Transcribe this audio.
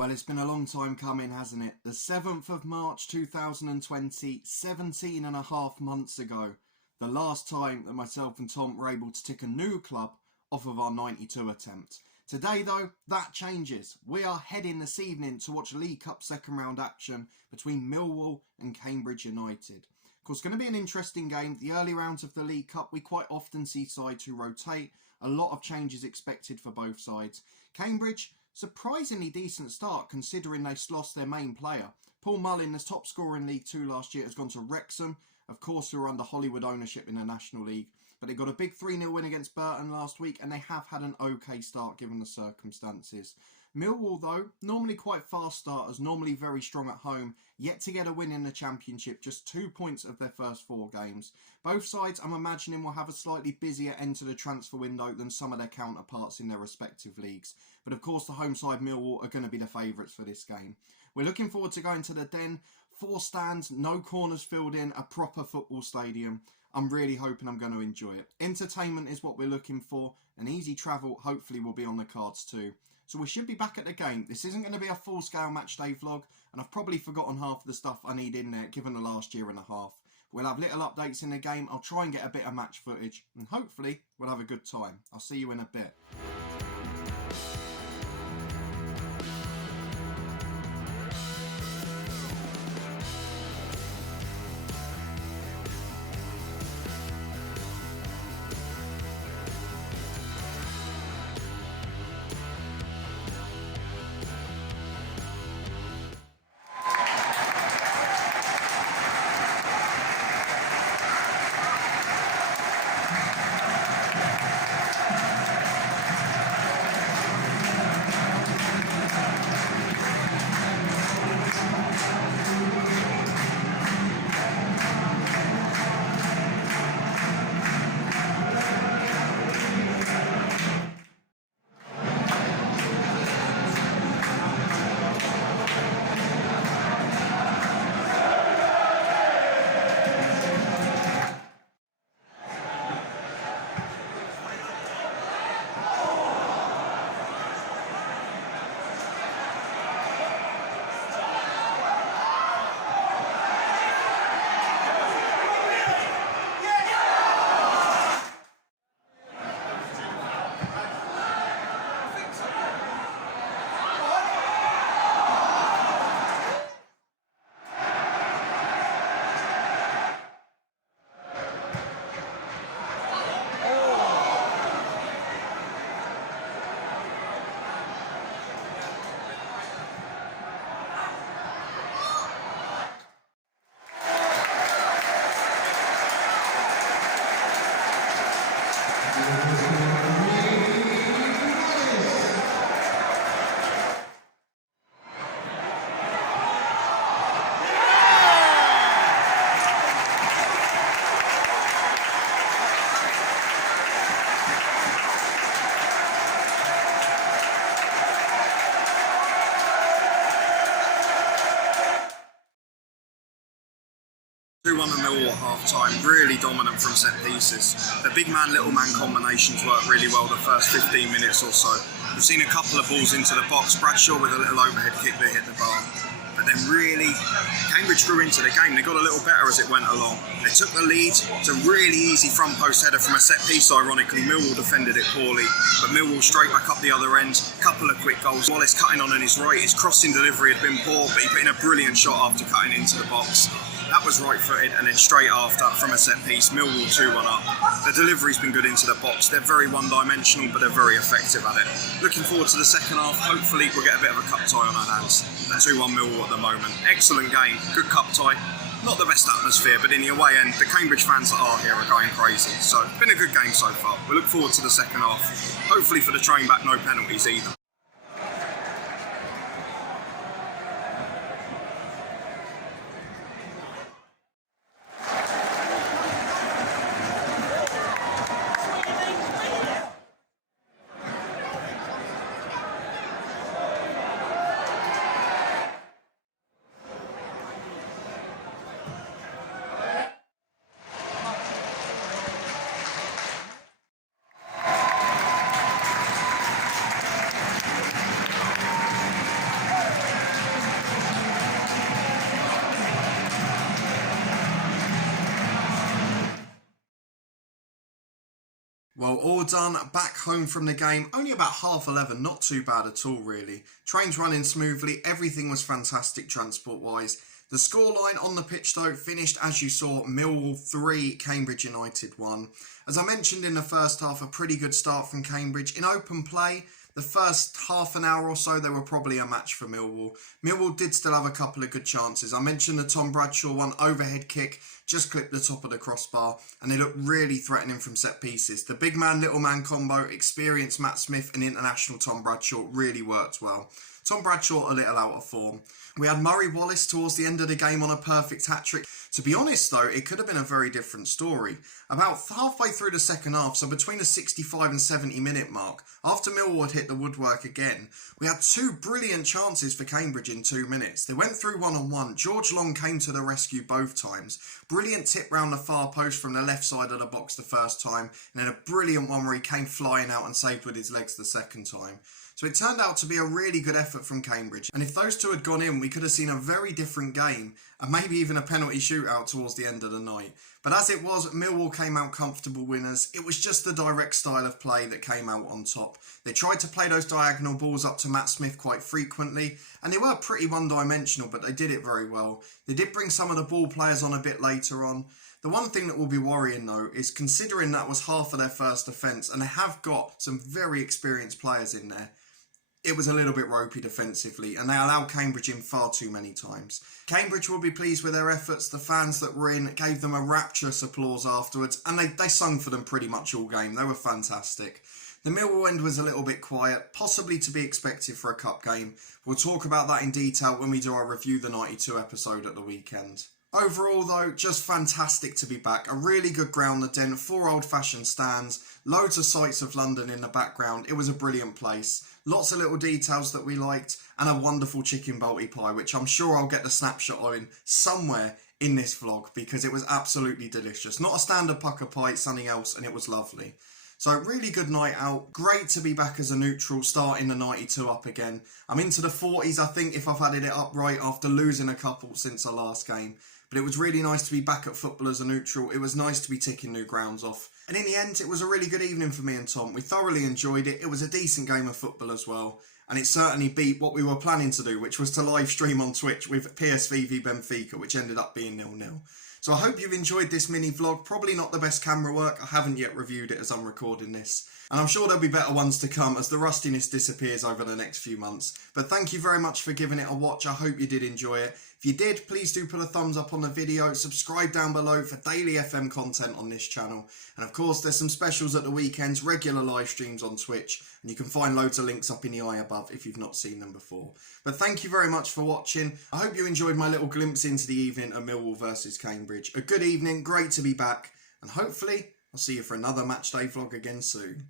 Well, it's been a long time coming, hasn't it? The 7th of March 2020, 17 and a half months ago, the last time that myself and Tom were able to tick a new club off of our 92 attempt. Today, though, that changes. We are heading this evening to watch League Cup second round action between Millwall and Cambridge United. Of course, it's going to be an interesting game. The early rounds of the League Cup, we quite often see sides who rotate. A lot of changes expected for both sides. Cambridge, surprisingly decent start considering they lost their main player. Paul Mullin, the top scorer in League 2 last year, has gone to Wrexham. Of course, who are under Hollywood ownership in the National League. But they got a big 3-0 win against Burton last week, and they have had an okay start given the circumstances. Millwall, though, normally quite fast starters, normally very strong at home, yet to get a win in the Championship, just 2 points of their first 4 games. Both sides, I'm imagining, will have a slightly busier end to the transfer window than some of their counterparts in their respective leagues. But of course, the home side Millwall are going to be the favourites for this game. We're looking forward to going to the Den. 4 stands, no corners filled in, a proper football stadium. I'm really hoping I'm going to enjoy it. Entertainment is what we're looking for, and easy travel hopefully will be on the cards too. So we should be back at the game. This isn't going to be a full-scale matchday vlog, and I've probably forgotten half of the stuff I need in there given the last year and a half. We'll have little updates in the game. I'll try and get a bit of match footage, and hopefully we'll have a good time. I'll see you in a bit. 2-1 to Millwall at half-time, really dominant from set pieces. The big man, little man combinations worked really well the first 15 minutes or so. We've seen a couple of balls into the box, Bradshaw with a little overhead kick that hit the bar. But then really, Cambridge grew into the game. They got a little better as it went along. They took the lead. It's a really easy front post header from a set piece, ironically. Millwall defended it poorly, but Millwall straight back up the other end. Couple of quick goals. Wallace cutting on his right. His crossing delivery had been poor, but he put in a brilliant shot after cutting into the box. That was right-footed, and then straight after, from a set-piece, Millwall 2-1 up. The delivery's been good into the box. They're very one-dimensional, but they're very effective at it. Looking forward to the second half. Hopefully, we'll get a bit of a cup tie on our hands. 2-1 Millwall at the moment. Excellent game. Good cup tie. Not the best atmosphere, but in the away end, the Cambridge fans that are here are going crazy. So, it's been a good game so far. We look forward to the second half. Hopefully, for the train back, no penalties either. done, back home from the game, only about 11:30, not too bad at all really. Trains running smoothly, everything was fantastic transport wise. The scoreline on the pitch though finished as you saw, Millwall 3, Cambridge United 1. As I mentioned in the first half, a pretty good start from Cambridge. In open play, the first half an hour or so, they were probably a match for Millwall. Millwall did still have a couple of good chances. I mentioned the Tom Bradshaw one, overhead kick, just clipped the top of the crossbar, and they looked really threatening from set pieces. The big man, little man combo, experienced Matt Smith and international Tom Bradshaw really worked well. Tom Bradshaw a little out of form. We had Murray Wallace towards the end of the game on a perfect hat-trick. To be honest though, it could have been a very different story. About halfway through the second half, so between the 65 and 70 minute mark, after Millwall had hit the woodwork again, we had two brilliant chances for Cambridge in 2 minutes. They went through one-on-one. George Long came to the rescue both times. Brilliant tip round the far post from the left side of the box the first time, and then a brilliant one where he came flying out and saved with his legs the second time. So it turned out to be a really good effort from Cambridge, and if those two had gone in, we could have seen a very different game, and maybe even a penalty shootout towards the end of the night. But as it was, Millwall came out comfortable winners. It was just the direct style of play that came out on top. They tried to play those diagonal balls up to Matt Smith quite frequently, and they were pretty one-dimensional, but they did it very well. They did bring some of the ball players on a bit later on. The one thing that will be worrying though is considering that was half of their first offence, and they have got some very experienced players in there, it was a little bit ropey defensively, and they allowed Cambridge in far too many times. Cambridge will be pleased with their efforts. The fans that were in gave them a rapturous applause afterwards, and they sung for them pretty much all game. They were fantastic. The Millwall end was a little bit quiet, possibly to be expected for a cup game. We'll talk about that in detail when we do our Review the 92 episode at the weekend. Overall though, just fantastic to be back. A really good ground, the Den, 4 old-fashioned stands, loads of sights of London in the background. It was a brilliant place. Lots of little details that we liked, and a wonderful chicken balti pie, which I'm sure I'll get the snapshot on somewhere in this vlog because it was absolutely delicious. Not a standard pucker pie, it's something else, and it was lovely. So really good night out. Great to be back as a neutral, starting the 92 up again. I'm into the 40s, I think, if I've added it up right after losing a couple since the last game. But it was really nice to be back at football as a neutral. It was nice to be ticking new grounds off. And in the end, it was a really good evening for me and Tom. We thoroughly enjoyed it. It was a decent game of football as well. And it certainly beat what we were planning to do, which was to live stream on Twitch with PSV v Benfica, which ended up being 0-0. So I hope you've enjoyed this mini vlog. Probably not the best camera work. I haven't yet reviewed it as I'm recording this. And I'm sure there'll be better ones to come as the rustiness disappears over the next few months. But thank you very much for giving it a watch. I hope you did enjoy it. If you did, please do put a thumbs up on the video. Subscribe down below for daily FM content on this channel. And of course, there's some specials at the weekends, regular live streams on Twitch. And you can find loads of links up in the eye above if you've not seen them before. But thank you very much for watching. I hope you enjoyed my little glimpse into the evening of Millwall versus Cambridge. A good evening, great to be back. And hopefully, I'll see you for another matchday vlog again soon.